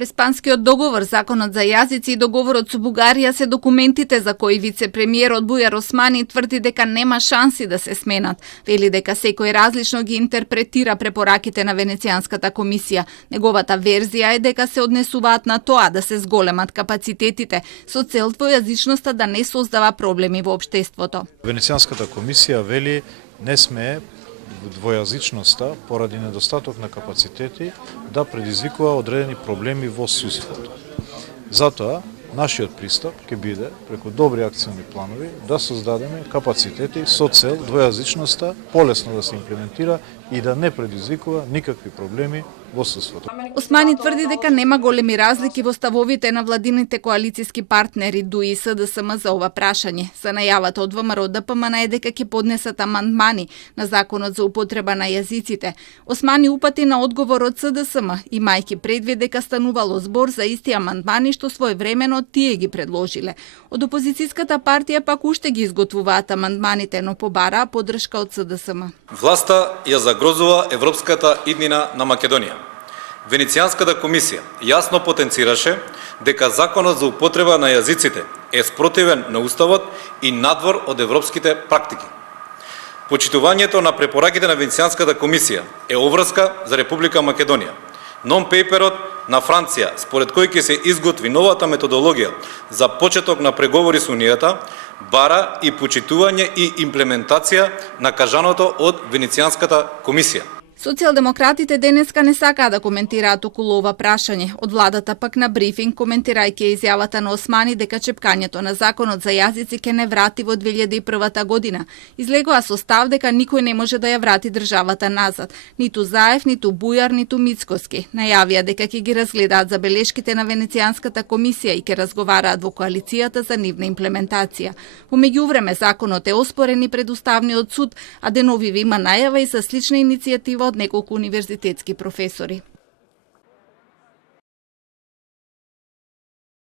Преспанскиот договор, законот за јазици и договорот со Бугарија се документите за кои вице-премиерот Бујар Османи тврди дека нема шанси да се сменат. Вели дека секој различно ги интерпретира препораките на Венецијанската комисија. Неговата верзија е дека се однесуваат на тоа да се зголемат капацитетите со цел двојазичноста да не создава проблеми во општеството. Венецијанската комисија вели не сме двојазичноста поради недостаток на капацитети да предизвикува одредени проблеми во судството. Затоа, нашиот пристап ќе биде преку добри акциони планови да создадеме капацитети со цел двојазичноста полесно да се имплементира и да не предизвикува никакви проблеми во судството. Османи тврди дека нема големи разлики во ставовите на владините коалициски партнери ДУИ и СДСМ за ова прашање. За најавата од ВМРО ДПМН е дека ќе поднесат амандмани на законот за употреба на јазиците. Османи упати на одговор од СДСМ, имајќи предвид дека станувало збор за исти амандмани што своевремено тие ги предложиле. Од опозицијската партија пак уште ги изготвуваат амандманите, но побараа поддршка од СДСМ. Власта ја загрозува европската иднина на Македонија. Венецијанската комисија јасно потенцираше дека законот за употреба на јазиците е спротивен на уставот и надвор од европските практики. Почитувањето на препораките на Венецијанската комисија е обврска за Република Македонија. Нон-пейперот на Франција, според кој ќе се изготви новата методологија за почеток на преговори со Унијата, бара и почитување и имплементација на кажаното од Венецијанската комисија. Социјалдемократите денеска не сакаа да коментираат околу ова прашање. Од владата пак на брифинг, коментирајќи изјавата на Османи дека чепкањето на законот за јазици ќе не врати во 2001 година. Излегоа со став дека никој не може да ја врати државата назад. Ниту Заев, ниту Бујар, ниту Мицкоски. Најавија дека ќе ги разгледаат забелешките на Венецијанската комисија и ќе разговараат во коалицијата за нивна имплементација. Во меѓувреме законот е оспорен и пред Уставниот суд, а деновиве има најава и за слична иницијатива од неколку универзитетски професори.